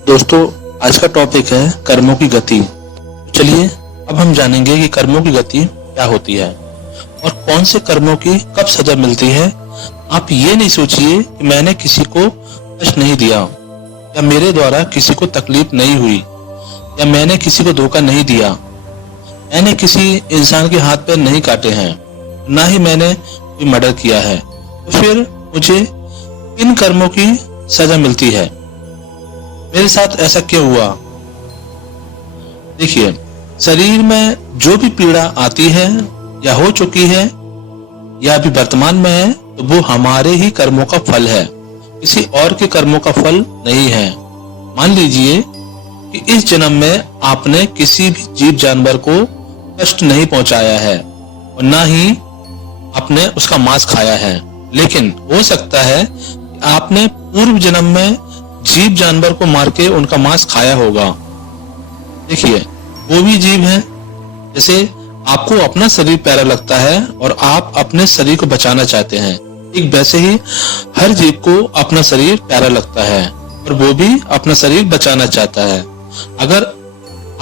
दोस्तों, आज का टॉपिक है कर्मों की गति। चलिए अब हम जानेंगे कि कर्मों की गति क्या होती है और कौन से कर्मों की कब सजा मिलती है। आप ये नहीं सोचिए कि मैंने किसी को कष्ट नहीं दिया या मेरे द्वारा किसी को तकलीफ नहीं हुई या मैंने किसी को धोखा नहीं दिया, मैंने किसी इंसान के हाथ पैर नहीं काटे हैं, ना ही मैंने कोई मर्डर किया है, तो फिर मुझे किन कर्मों की सजा मिलती है? मेरे साथ ऐसा क्यों हुआ? देखिए, शरीर में जो भी पीड़ा आती है या हो चुकी है या अभी वर्तमान में है, तो वो हमारे ही कर्मों का फल है, किसी और के कर्मों का फल नहीं है। मान लीजिए कि इस जन्म में आपने किसी भी जीव जानवर को कष्ट नहीं पहुंचाया है और ना ही आपने उसका मांस खाया है, लेकिन हो सकता है कि आपने पूर्व जन्म में जीव जानवर को मार के उनका मांस खाया होगा। देखिए, वो भी जीव है। जैसे आपको अपना शरीर प्यारा लगता है और आप अपने शरीर को बचाना चाहते हैं, एक वैसे ही हर जीव को अपना शरीर प्यारा लगता है और वो भी अपना शरीर बचाना चाहता है। अगर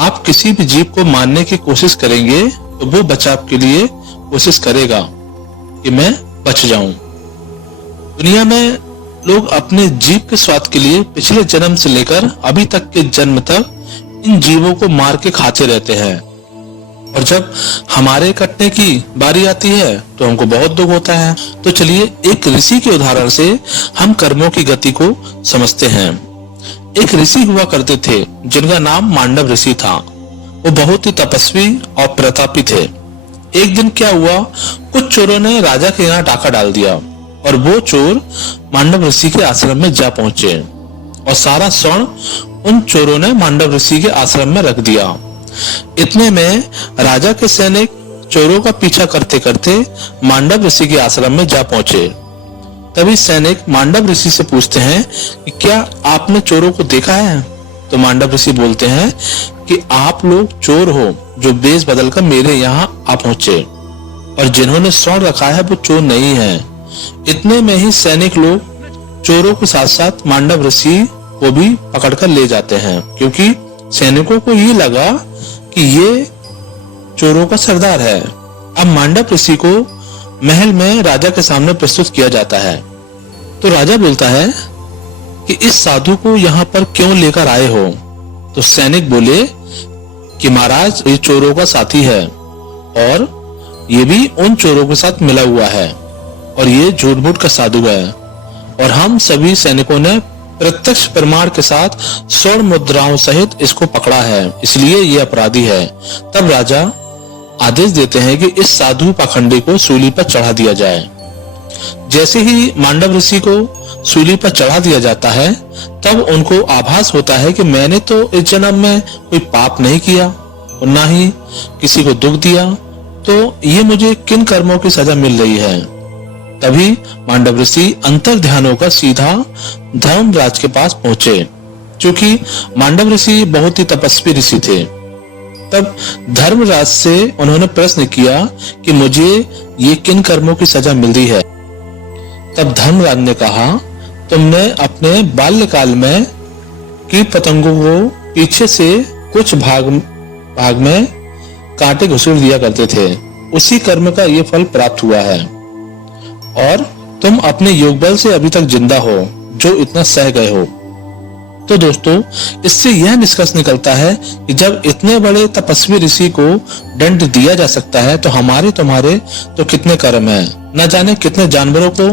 आप किसी भी जीव को मारने की कोशिश करेंगे तो वो बचाव के लिए कोशिश करेगा कि मैं बच जाऊं। दुनिया में लोग अपने जीव के स्वाद के लिए पिछले जन्म से लेकर अभी तक के जन्म तक इन जीवों को मार के खाते रहते हैं और जब हमारे कटने की बारी आती है तो हमको बहुत दुख होता है। तो चलिए एक ऋषि के उदाहरण से हम कर्मों की गति को समझते हैं। एक ऋषि हुआ करते थे जिनका नाम मांडव ऋषि था। वो बहुत ही तपस्वी और प्रतापी थे। एक दिन क्या हुआ, कुछ चोरों ने राजा के यहाँ डाका डाल दिया और वो चोर मांडव ऋषि के आश्रम में जा पहुंचे और सारा स्वर्ण उन चोरों ने मांडव ऋषि के आश्रम में रख दिया। इतने में राजा के सैनिक चोरों का पीछा करते करते मांडव ऋषि के आश्रम में जा पहुंचे। तभी सैनिक मांडव ऋषि से पूछते हैं कि क्या आपने चोरों को देखा है? तो मांडव ऋषि बोलते हैं कि आप लोग चोर हो जो वेश बदलकर मेरे यहाँ आ पहुंचे और जिन्होंने स्वर्ण रखा है वो चोर नहीं है। इतने में ही सैनिक लोग चोरों के साथ साथ मांडव ऋषि को भी पकड़कर ले जाते हैं, क्योंकि सैनिकों को ये लगा कि ये चोरों का सरदार है। अब मांडव ऋषि को महल में राजा के सामने प्रस्तुत किया जाता है। तो राजा बोलता है कि इस साधु को यहाँ पर क्यों लेकर आए हो? तो सैनिक बोले कि महाराज, ये चोरों का साथी है और ये भी उन चोरों के साथ मिला हुआ है और ये झूठ मूठ का साधु है और हम सभी सैनिकों ने प्रत्यक्ष प्रमाण के साथ स्वर्ण मुद्राओं सहित इसको पकड़ा है, इसलिए ये अपराधी है। तब राजा आदेश देते हैं कि इस साधु पाखंडी को सूली पर चढ़ा दिया जाए। जैसे ही मांडव ऋषि को सूली पर चढ़ा दिया जाता है तब उनको आभास होता है कि मैंने तो इस जन्म में कोई पाप नहीं किया और ना ही किसी को दुख दिया, तो ये मुझे किन कर्मों की सजा मिल रही है। तभी मांडव ऋषि अंतर ध्यान होकर सीधा धर्मराज के पास पहुंचे। क्योंकि मांडव ऋषि बहुत ही तपस्वी ऋषि थे, तब धर्मराज से उन्होंने प्रश्न किया कि मुझे ये किन कर्मों की सजा मिल रही है। तब धर्मराज ने कहा, तुमने अपने बाल्यकाल में कीट पतंगों को पीछे से कुछ भाग में कांटे घुसूड़ दिया करते थे, उसी कर्म का ये फल प्राप्त हुआ है और तुम अपने योग बल से अभी तक जिंदा हो जो इतना सह गए हो। तो दोस्तों, इससे यह निष्कर्ष निकलता है कि जब इतने बड़े तपस्वी ऋषि को दंड दिया जा सकता है तो हमारे तुम्हारे तो कितने कर्म हैं। न जाने कितने जानवरों को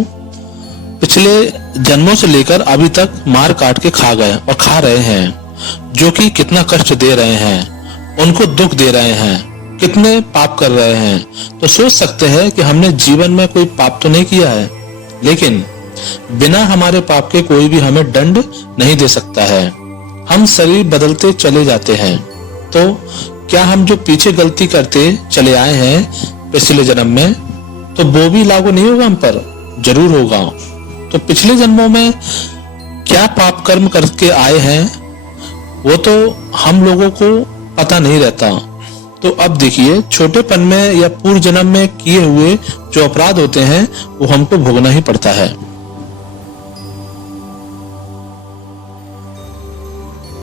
पिछले जन्मों से लेकर अभी तक मार काट के खा गए और खा रहे हैं, जो कि कितना कष्ट दे रहे हैं, उनको दुख दे रहे हैं, कितने पाप कर रहे हैं। तो सोच सकते हैं कि हमने जीवन में कोई पाप तो नहीं किया है, लेकिन बिना हमारे पाप के कोई भी हमें दंड नहीं दे सकता है। हम शरीर बदलते चले जाते हैं, तो क्या हम जो पीछे गलती करते चले आए हैं पिछले जन्म में, तो वो भी लागू नहीं होगा हम पर? जरूर होगा। तो पिछले जन्मों में क्या पाप कर्म करके आए हैं वो तो हम लोगों को पता नहीं रहता। तो अब देखिए, छोटेपन में या पूर्व जन्म में किए हुए जो अपराध होते हैं वो हमको भोगना ही पड़ता है।